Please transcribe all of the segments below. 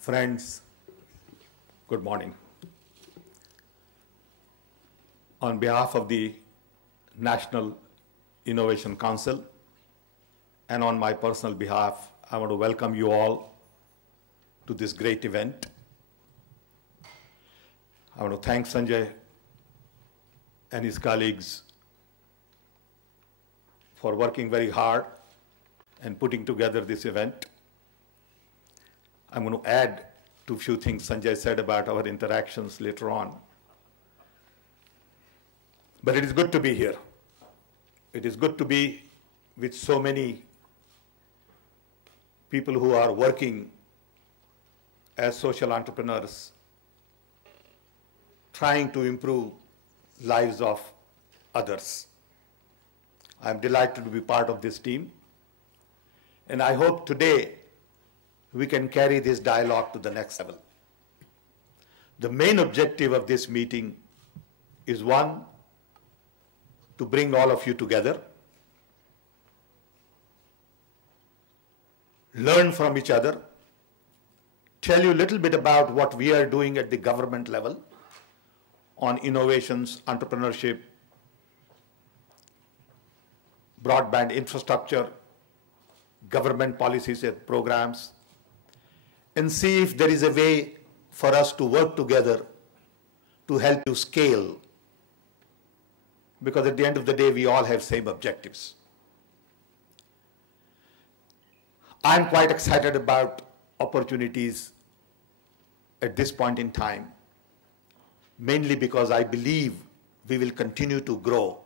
Friends, good morning. On behalf of the National Innovation Council and on my personal behalf, I want to welcome you all to this great event. I want to thank Sanjay and his colleagues for working very hard and putting together this event. I'm going to add to a few things Sanjay said about our interactions later on. But it is good to be here. It is good to be with so many people who are working as social entrepreneurs, trying to improve lives of others. I'm delighted to be part of this team. And I hope today we can carry this dialogue to the next level. The main objective of this meeting is one, to bring all of you together, learn from each other, tell you a little bit about what we are doing at the government level on innovations, entrepreneurship, broadband infrastructure, government policies and programs, and see if there is a way for us to work together to help you scale. Because at the end of the day, we all have same objectives. I'm quite excited about opportunities at this point in time, mainly because I believe we will continue to grow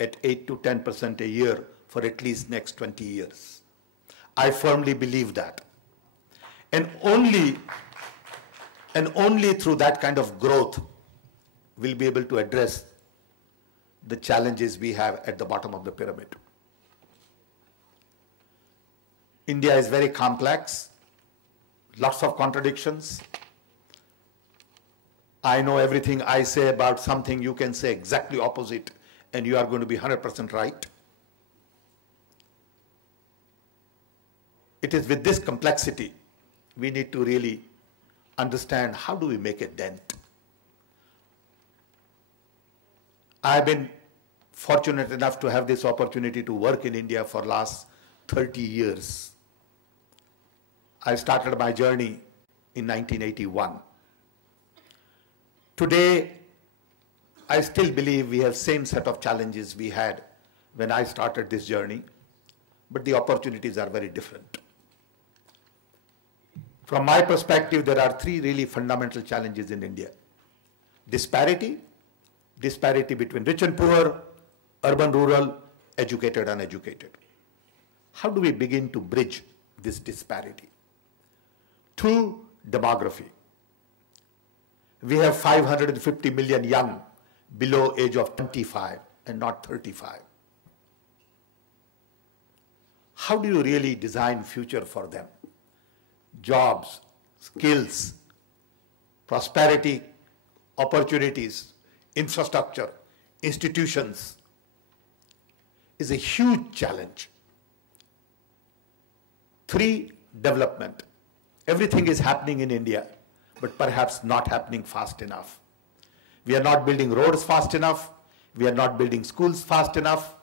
at 8 to 10% a year for at least next 20 years. I firmly believe that. And only through that kind of growth we'll be able to address the challenges we have at the bottom of the pyramid. India is very complex, lots of contradictions. I know everything I say about something, you can say exactly opposite, and you are going to be 100% right. It is with this complexity we need to really understand how do we make a dent. I've been fortunate enough to have this opportunity to work in India for last 30 years. I started my journey in 1981. Today, I still believe we have same set of challenges we had when I started this journey, but the opportunities are very different. From my perspective, there are three really fundamental challenges in India. Disparity between rich and poor, urban, rural, educated, uneducated. How do we begin to bridge this disparity? Two, demography. We have 550 million young below age of 25 and not 35. How do you really design future for them? Jobs, skills, prosperity, opportunities, infrastructure, institutions is a huge challenge. Three, development. Everything is happening in India, but perhaps not happening fast enough. We are not building roads fast enough. We are not building schools fast enough.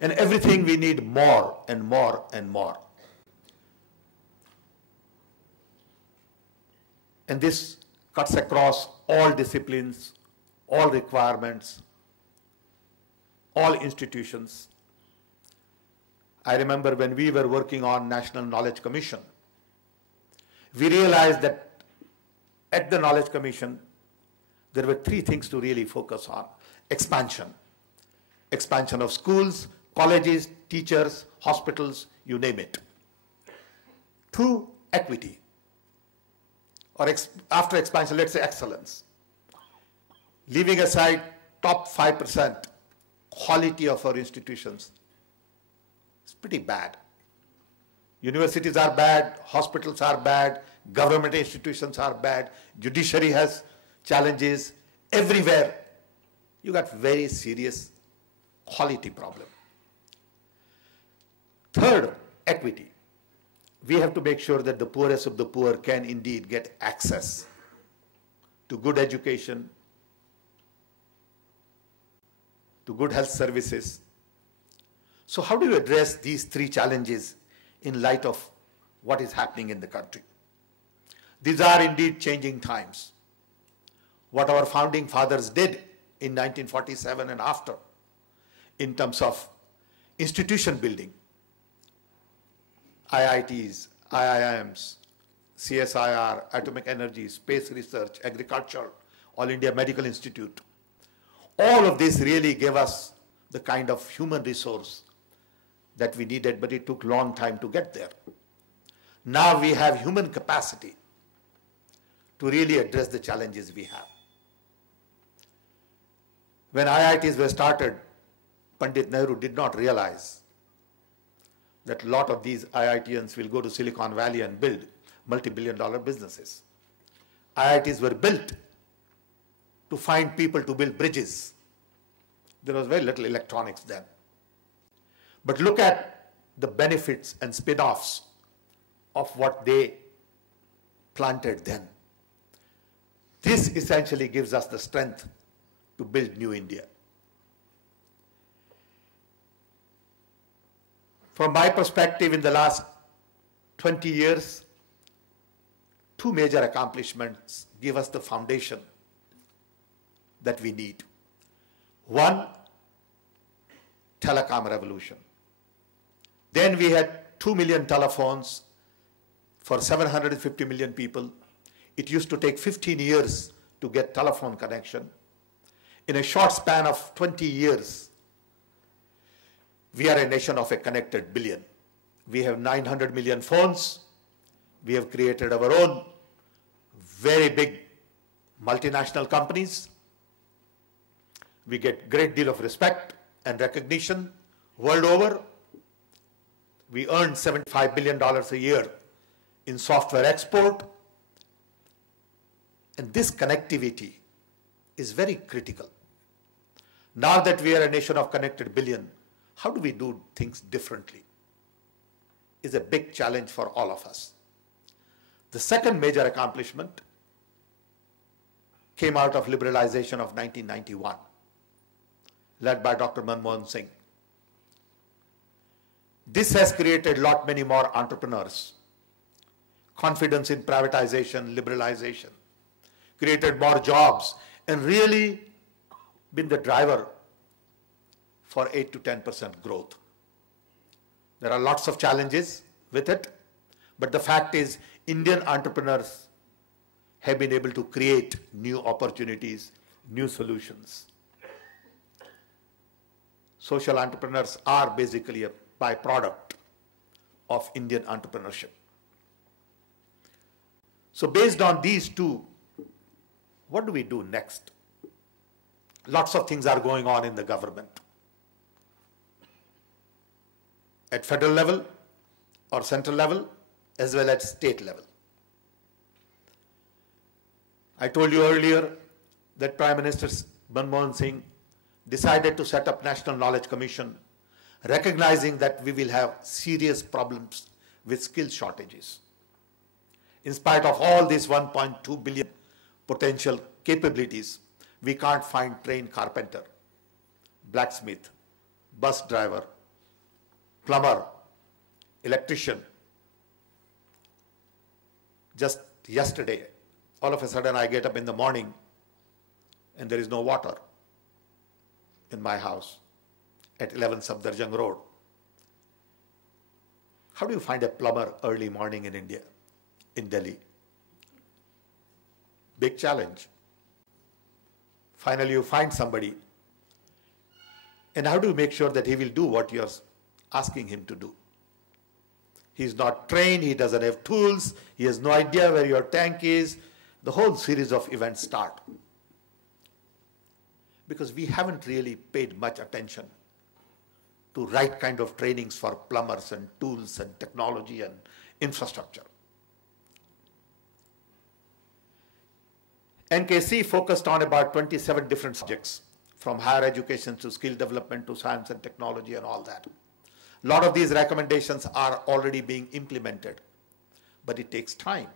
And everything we need more and more and more. And this cuts across all disciplines, all requirements, all institutions. I remember when we were working on National Knowledge Commission, we realized that at the Knowledge Commission, there were three things to really focus on. Expansion. Expansion of schools, colleges, teachers, hospitals, you name it. Two, equity. Or after expansion, let's say excellence. Leaving aside top 5%, quality of our institutions is pretty bad. Universities are bad, hospitals are bad, government institutions are bad, judiciary has challenges. Everywhere, you got very serious quality problem. Third, equity. we have to make sure that the poorest of the poor can indeed get access to good education, to good health services. So how do you address these three challenges in light of what is happening in the country? These are indeed changing times. What our founding fathers did in 1947 and after, in terms of institution building, IITs, IIMs, CSIR, atomic energy, space research, agriculture, All India Medical Institute, all of this really gave us the kind of human resource that we needed, but it took a long time to get there. Now we have human capacity to really address the challenges we have. When IITs were started, Pandit Nehru did not realize that a lot of these IITians will go to Silicon Valley and build multi-billion-dollar businesses. IITs were built to find people to build bridges. There was very little electronics then. But look at the benefits and spin-offs of what they planted then. This essentially gives us the strength to build new India. From my perspective, in the last 20 years, two major accomplishments give us the foundation that we need. One, telecom revolution. Then we had 2 million telephones for 750 million people. It used to take 15 years to get telephone connection. In a short span of 20 years, we are a nation of a connected billion. We have 900 million phones. We have created our own very big multinational companies. We get great deal of respect and recognition world over. We earn $75 billion a year in software export. And this connectivity is very critical. Now that we are a nation of connected billion, how do we do things differently? Is a big challenge for all of us. The second major accomplishment came out of liberalization of 1991, led by Dr. Manmohan Singh. This has created many more entrepreneurs, confidence in privatization, liberalization, created more jobs, and really been the driver for 8 to 10% growth. There are lots of challenges with it, but the fact is Indian entrepreneurs have been able to create new opportunities, new solutions. Social entrepreneurs are basically a byproduct of Indian entrepreneurship. So based on these two, what do we do next? Lots of things are going on in the government. At federal level or central level, as well as state level. I told you earlier that Prime Minister Manmohan Singh decided to set up National Knowledge Commission, recognizing that we will have serious problems with skill shortages. In spite of all these 1.2 billion potential capabilities, we can't find trained carpenter, blacksmith, bus driver, plumber, electrician. Just yesterday, all of a sudden I get up in the morning and there is no water in my house at 11 Safdarjung Road. How do you find a plumber early morning in India, in Delhi? Big challenge. Finally, you find somebody. And how do you make sure that he will do what you're asking him to do? He's not trained, he doesn't have tools, he has no idea where your tank is. The whole series of events start. Because we haven't really paid much attention to right kind of trainings for plumbers and tools and technology and infrastructure. NKC focused on about 27 different subjects, from higher education to skill development to science and technology and all that. A lot of these recommendations are already being implemented but it takes time.